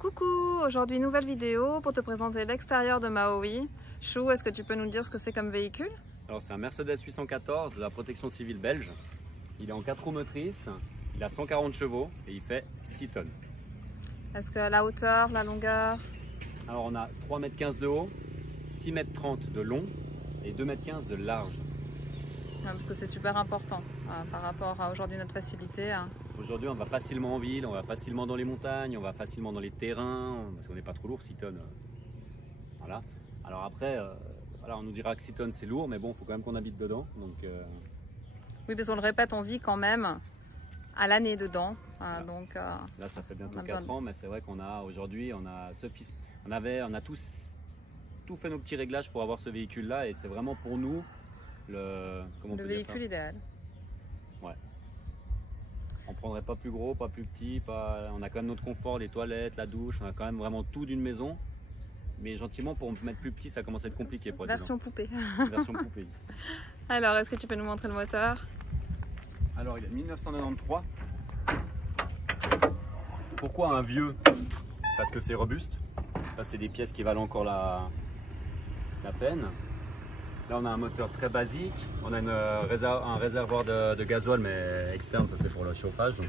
Coucou, aujourd'hui nouvelle vidéo pour te présenter l'extérieur de Maui. Chou, est-ce que tu peux nous dire ce que c'est comme véhicule? Alors c'est un Mercedes 814 de la protection civile belge. Il est en 4 roues motrices, il a 140 chevaux et il fait 6 tonnes. Est-ce que la hauteur, la longueur? Alors on a 3,15 m de haut, 6,30 m de long et 2,15 m de large. Parce que c'est super important par rapport à aujourd'hui notre facilité. Aujourd'hui on va facilement en ville, on va facilement dans les montagnes, on va facilement dans les terrains, parce qu'on n'est pas trop lourd, 6 tonnes. Voilà. Alors après, voilà, on nous dira que 6 tonnes c'est lourd, mais bon, il faut quand même qu'on habite dedans. Donc, Oui, parce qu'on le répète, on vit quand même à l'année dedans. Voilà. Donc, là ça fait bientôt 4 ans, mais c'est vrai qu'on a aujourd'hui, on a tous tout fait nos petits réglages pour avoir ce véhicule là, et c'est vraiment pour nous le véhicule idéal. Ouais. On prendrait pas plus gros, pas plus petit, on a quand même notre confort, les toilettes, la douche, on a quand même vraiment tout d'une maison. Mais gentiment, pour mettre plus petit, ça commence à être compliqué pour Version poupée. Version poupée. Alors, est-ce que tu peux nous montrer le moteur? Alors, il est 1993. Pourquoi un vieux? Parce que c'est robuste. Ça, c'est des pièces qui valent encore la peine. Là, on a un moteur très basique. On a un réservoir de gasoil, mais externe, ça c'est pour le chauffage. Donc,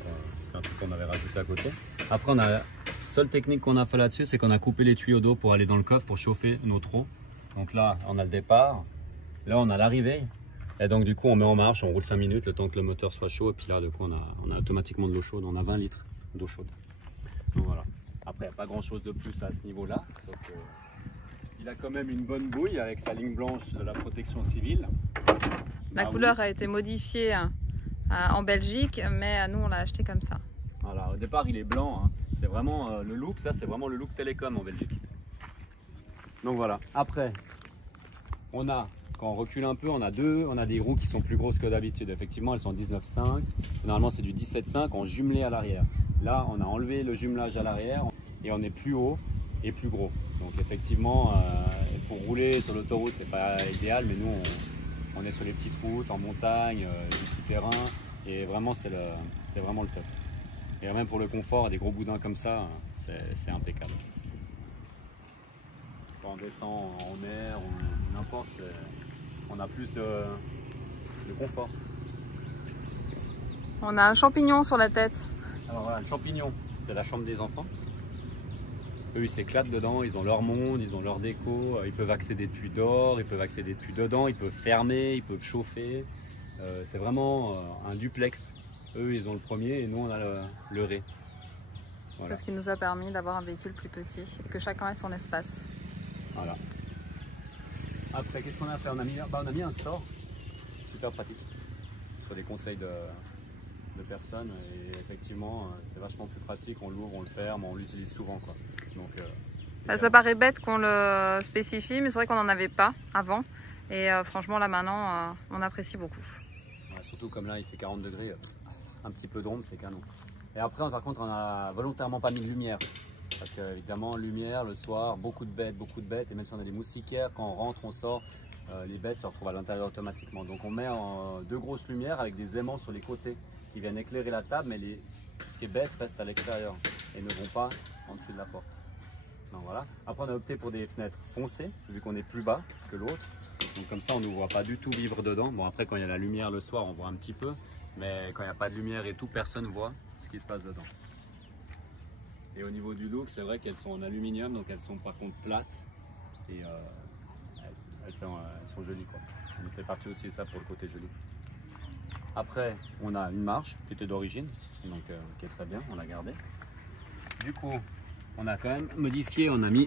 c'est un truc qu'on avait rajouté à côté. Après, la seule technique qu'on a fait là-dessus, c'est qu'on a coupé les tuyaux d'eau pour aller dans le coffre pour chauffer nos trous. Donc là, on a le départ. Là, on a l'arrivée. Et donc, du coup, on met en marche, on roule 5 minutes, le temps que le moteur soit chaud. Et puis là, du coup, on a automatiquement de l'eau chaude. On a 20 litres d'eau chaude. Donc voilà. Après, il n'y a pas grand-chose de plus à ce niveau-là. Sauf que il a quand même une bonne bouille avec sa ligne blanche de la protection civile. La couleur a été modifiée en Belgique, mais nous on l'a acheté comme ça. Voilà, au départ il est blanc, hein. C'est vraiment le look, ça c'est vraiment le look télécom en Belgique. Donc voilà, après quand on recule un peu, on a des roues qui sont plus grosses que d'habitude. Effectivement elles sont 19,5, normalement c'est du 17,5 en jumelé à l'arrière. Là on a enlevé le jumelage à l'arrière et on est plus haut et plus gros. Donc effectivement, pour rouler sur l'autoroute, c'est pas idéal, mais nous, on est sur les petites routes, en montagne, du tout-terrain, et vraiment, c'est vraiment le top. Et même pour le confort, des gros boudins comme ça, c'est impeccable. Quand on descend en mer ou n'importe, on a plus de confort. On a un champignon sur la tête. Alors voilà, le champignon, c'est la chambre des enfants. Eux, ils s'éclatent dedans, ils ont leur monde, ils ont leur déco, ils peuvent accéder depuis dehors, ils peuvent accéder depuis dedans, ils peuvent fermer, ils peuvent chauffer. C'est vraiment un duplex. Eux, ils ont le premier et nous, on a le rez. Voilà. C'est ce qui nous a permis d'avoir un véhicule plus petit et que chacun ait son espace. Voilà. Après, qu'est-ce qu'on a fait? On a mis un store, super pratique, sur les conseils de personnes, et effectivement c'est vachement plus pratique, on l'ouvre, on le ferme, on l'utilise souvent quoi. Donc, ça paraît bête qu'on le spécifie, mais c'est vrai qu'on n'en avait pas avant et franchement là maintenant on apprécie beaucoup. Ouais, surtout comme là il fait 40 degrés, un petit peu d'ombre c'est canon. Et après par contre on a volontairement pas mis de lumière, parce que évidemment lumière le soir, beaucoup de bêtes, et même si on a des moustiquaires, quand on rentre on sort, les bêtes se retrouvent à l'intérieur automatiquement. Donc on met deux grosses lumières avec des aimants sur les côtés qui viennent éclairer la table, mais tout ce qui est bête reste à l'extérieur et ne vont pas en dessous de la porte. Donc voilà. Après on a opté pour des fenêtres foncées, vu qu'on est plus bas que l'autre. Donc comme ça on ne nous voit pas du tout vivre dedans. Bon après quand il y a la lumière le soir on voit un petit peu, mais quand il n'y a pas de lumière et tout, personne ne voit ce qui se passe dedans. Et au niveau du look, c'est vrai qu'elles sont en aluminium, donc elles sont par contre plates et elles sont jolies quoi. On était parti aussi ça pour le côté joli. Après, on a une marche qui était d'origine, donc qui est très bien, on l'a gardée. Du coup, on a quand même modifié, on a mis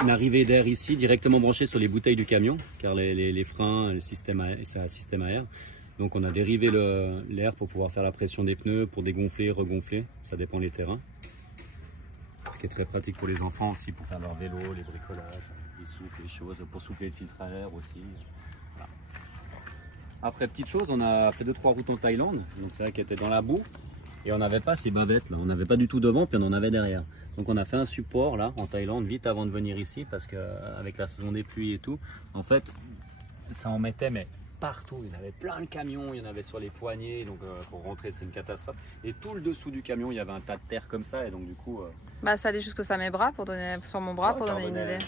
une arrivée d'air ici, directement branchée sur les bouteilles du camion, car les freins, c'est un système à air. Donc on a dérivé l'air pour pouvoir faire la pression des pneus, pour dégonfler, regonfler, ça dépend des terrains. Ce qui est très pratique pour les enfants aussi, pour faire leur vélo, les bricolages, les souffles, les choses, pour souffler le filtre à air aussi. Voilà. Après, petite chose, on a fait 2-3 routes en Thaïlande, donc c'est vrai qu'elle était dans la boue, et on n'avait pas ces bavettes là, on n'avait pas du tout devant, puis on en avait derrière. Donc on a fait un support là en Thaïlande vite avant de venir ici, parce qu'avec la saison des pluies et tout, en fait, ça en mettait mais partout, il y en avait plein de camions, il y en avait sur les poignées, donc pour rentrer c'est une catastrophe. Et tout le dessous du camion, il y avait un tas de terre comme ça, et donc du coup... Bah ça allait jusque sur mes bras, pour donner, sur mon bras, pour donner une idée.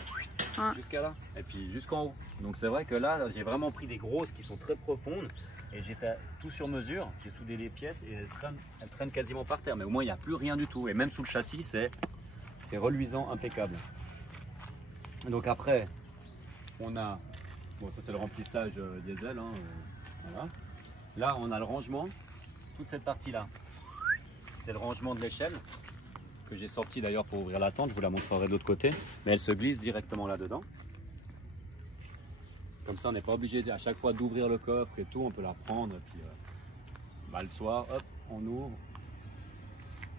Jusqu'à là, et puis jusqu'en haut. Donc c'est vrai que là, j'ai vraiment pris des grosses qui sont très profondes, et j'ai fait tout sur mesure, j'ai soudé les pièces, et elles traînent quasiment par terre, mais au moins il n'y a plus rien du tout, et même sous le châssis, c'est reluisant, impeccable. Donc après, on a... Bon, ça c'est le remplissage diesel, hein, voilà. Là, on a le rangement, toute cette partie-là. C'est le rangement de l'échelle, que j'ai sorti d'ailleurs pour ouvrir la tente, je vous la montrerai de l'autre côté. Mais elle se glisse directement là-dedans. Comme ça, on n'est pas obligé à chaque fois d'ouvrir le coffre et tout, on peut la prendre. Et puis, le soir, hop, on ouvre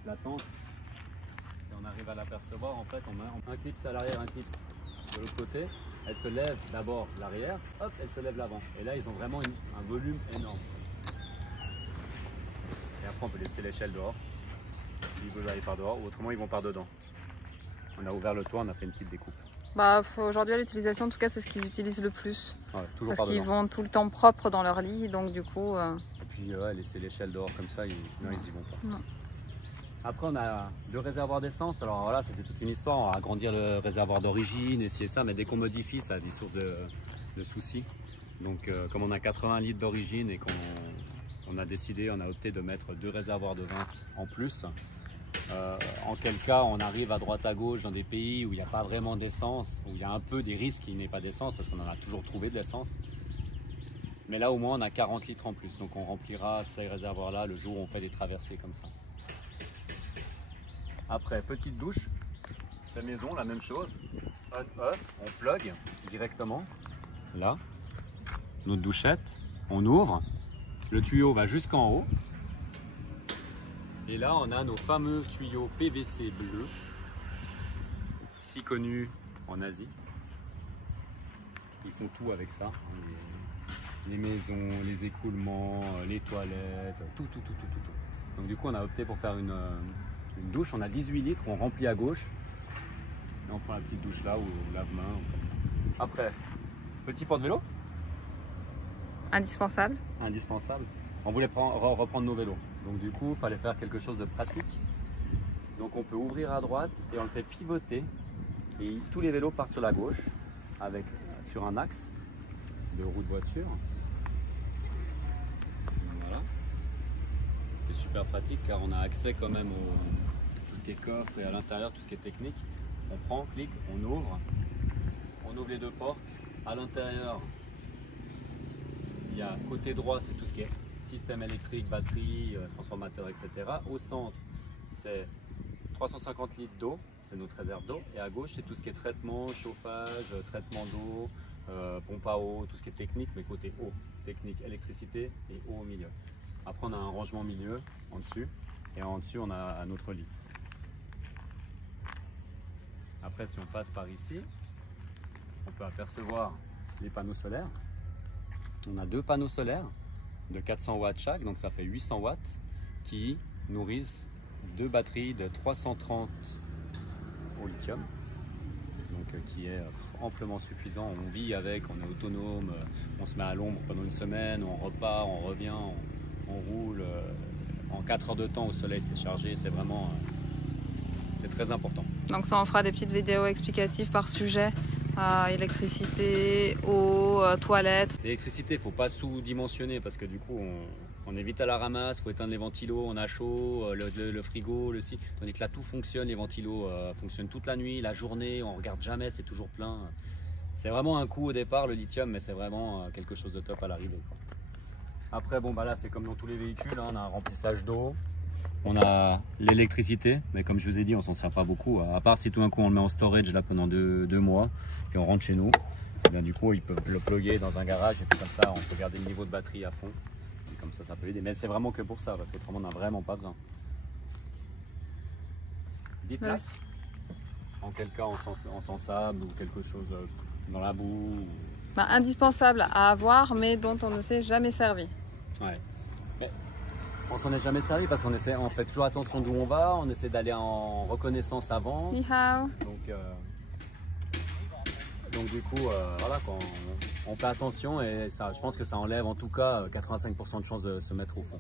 la tente. Si on arrive à l'apercevoir, en fait, on met un clips à l'arrière, un clips de l'autre côté. Elle se lève d'abord l'arrière, hop, elle se lève l'avant. Et là, ils ont vraiment un volume énorme. Et après, on peut laisser l'échelle dehors. S'ils veulent aller par dehors, ou autrement, ils vont par dedans. On a ouvert le toit, on a fait une petite découpe. Bah, aujourd'hui, à l'utilisation, en tout cas, c'est ce qu'ils utilisent le plus. Ouais, toujours parce qu'ils vont tout le temps propre dans leur lit, donc du coup... Et puis, laisser l'échelle dehors comme ça, non, ils y vont pas. Non. Après, on a 2 réservoirs d'essence. Alors voilà, ça c'est toute une histoire. On va agrandir le réservoir d'origine, essayer ça, mais dès qu'on modifie, ça a des sources de soucis. Donc, comme on a 80 litres d'origine et qu'on a décidé, on a opté de mettre 2 réservoirs de 20 en plus. En quel cas, on arrive à droite à gauche dans des pays où il n'y a pas vraiment d'essence, où il y a un peu des risques qu'il n'y ait pas d'essence, parce qu'on en a toujours trouvé de l'essence. Mais là, au moins, on a 40 litres en plus. Donc, on remplira ces réservoirs-là le jour où on fait des traversées comme ça. Après, petite douche, fait maison, la même chose. On-off, on plug directement. Là, notre douchette, on ouvre. Le tuyau va jusqu'en haut. Et là, on a nos fameux tuyaux PVC bleus, si connus en Asie. Ils font tout avec ça. Les maisons, les écoulements, les toilettes, tout. Donc du coup, on a opté pour faire une douche. On a 18 litres, on remplit à gauche. Et on prend la petite douche là, ou lave-main, comme ça. Après, petit porte-vélo. Indispensable. Indispensable. On voulait reprendre nos vélos. Donc du coup, il fallait faire quelque chose de pratique. Donc on peut ouvrir à droite et on le fait pivoter. Et tous les vélos partent sur la gauche, sur un axe de roue de voiture. Voilà. C'est super pratique car on a accès quand même à tout ce qui est coffre et à l'intérieur, tout ce qui est technique. On prend, on clique, on ouvre les 2 portes. À l'intérieur, il y a côté droit, c'est tout ce qui est système électrique, batterie, transformateur, etc. Au centre, c'est 350 litres d'eau, c'est notre réserve d'eau. Et à gauche, c'est tout ce qui est traitement, chauffage, traitement d'eau, pompe à eau, tout ce qui est technique, mais côté eau, technique, électricité et eau au milieu. Après, on a un rangement milieu en dessus, et en dessus, on a notre lit. Après, si on passe par ici, on peut apercevoir les panneaux solaires. On a 2 panneaux solaires de 400 watts chaque, donc ça fait 800 watts qui nourrissent 2 batteries de 330 au lithium, donc qui est amplement suffisant. On vit avec, on est autonome, on se met à l'ombre pendant une semaine, on repart, on revient, on roule. En 4 heures de temps au soleil, c'est chargé, c'est vraiment c'est très important. Donc ça, on fera des petites vidéos explicatives par sujet. Électricité, eau, toilette. L'électricité, il ne faut pas sous-dimensionner parce que du coup, on est vite à la ramasse, il faut éteindre les ventilos, on a chaud, le frigo, le si. Tandis que là, tout fonctionne, les ventilos fonctionnent toute la nuit, la journée, on ne regarde jamais, c'est toujours plein. C'est vraiment un coût au départ, le lithium, mais c'est vraiment quelque chose de top à l'arrivée. Après, bon, là, c'est comme dans tous les véhicules, hein, on a un remplissage d'eau. On a l'électricité, mais comme je vous ai dit, on s'en sert pas beaucoup. À part si tout d'un coup on le met en storage là pendant 2 mois, puis on rentre chez nous. Et bien, du coup, il peut le plugger dans un garage et puis comme ça, on peut garder le niveau de batterie à fond. Et comme ça peut aider. Mais c'est vraiment que pour ça, parce qu'autrement, on n'a vraiment pas besoin. 10 places. En quel cas, on s'en sable ou quelque chose dans la boue. Indispensable à avoir, mais dont on ne s'est jamais servi. Ouais. On s'en est jamais servi parce qu'on fait toujours attention d'où on va, on essaie d'aller en reconnaissance avant. Ni hao. Donc Donc du coup, voilà, on fait attention et ça, je pense que ça enlève en tout cas 85% de chances de se mettre au fond.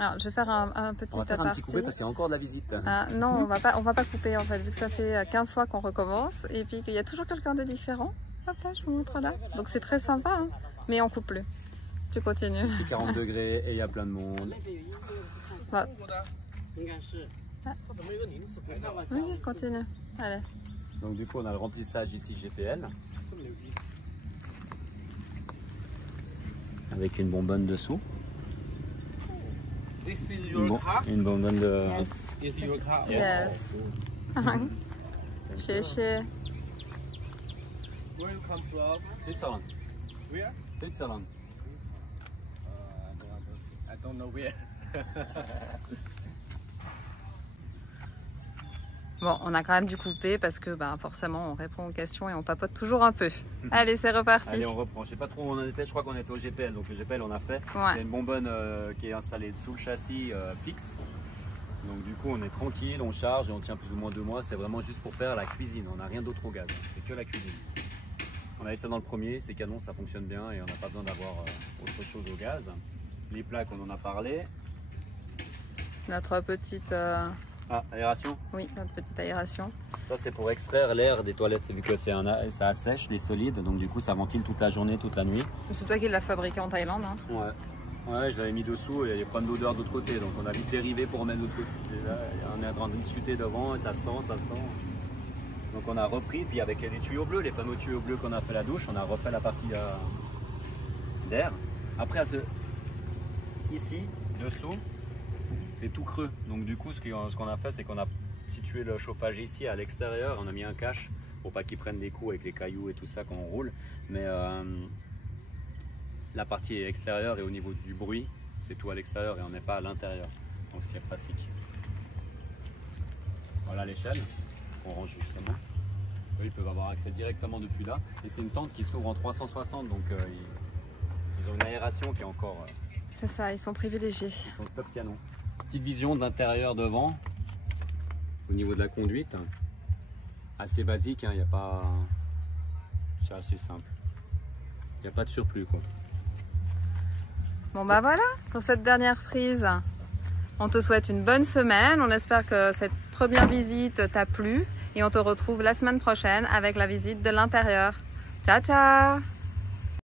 Alors, je vais faire un petit On va faire aparté. un petit coupé parce qu'il y a encore de la visite. Non, on va pas couper en fait, vu que ça fait 15 fois qu'on recommence et puis qu'il y a toujours quelqu'un de différent. Hop là, je vous montre là. Donc c'est très sympa, hein, mais on coupe plus. Tu continues. Il fait 40 degrés et il y a plein de monde. Ouais. Vas-y, continue. Allez. Donc du coup, on a le remplissage ici GPL. Avec une bonbonne dessous. Une bonbonne de... Yes. Yes. Chez. Where you come from? Switzerland. Where? Switzerland. I don't know where. Bon, on a quand même dû couper parce que forcément on répond aux questions et on papote toujours un peu. Allez, c'est reparti. Allez, on reprend. Je sais pas trop où on en était, je crois qu'on était au GPL. Donc le GPL, on a fait. Ouais. C'est une bonbonne qui est installée sous le châssis fixe. Donc du coup, on est tranquille, on charge et on tient plus ou moins 2 mois. C'est vraiment juste pour faire la cuisine. On n'a rien d'autre au gaz. C'est que la cuisine. On a laissé ça dans le premier, c'est canon, ça fonctionne bien et on n'a pas besoin d'avoir autre chose au gaz. Les plaques, on en a parlé. Notre petite, Aération. oui, notre petite aération. Ça, c'est pour extraire l'air des toilettes, vu que ça assèche les solides. Donc du coup, ça ventile toute la journée, toute la nuit. C'est toi qui l'as fabriqué en Thaïlande, hein. Ouais, je l'avais mis dessous et il y a des problèmes d'odeur de l'autre côté. Donc on a vite dérivé pour remettre de l'autre côté. Et là, on est en train de discuter devant et ça sent, ça sent. Donc on a repris, puis avec les tuyaux bleus, les fameux tuyaux bleus qu'on a fait la douche, on a refait la partie d'air. Après, ici, dessous, c'est tout creux. Donc du coup, ce qu'on a fait, c'est qu'on a situé le chauffage ici à l'extérieur. On a mis un cache pour pas qu'il prenne des coups avec les cailloux et tout ça quand on roule. Mais la partie extérieure et au niveau du bruit, c'est tout à l'extérieur et on n'est pas à l'intérieur. Donc ce qui est pratique. Voilà l'échelle. On range justement. Eux, ils peuvent avoir accès directement depuis là. Et c'est une tente qui s'ouvre en 360, donc ils ont une aération qui est encore... C'est ça, ils sont privilégiés. Ils sont top canon. Petite vision de l'intérieur devant, au niveau de la conduite. Assez basique, hein, y a pas... c'est assez simple. Il n'y a pas de surplus, quoi. Bon voilà, sur cette dernière prise, on te souhaite une bonne semaine. On espère que cette première visite t'a plu et on te retrouve la semaine prochaine avec la visite de l'intérieur. Ciao, ciao!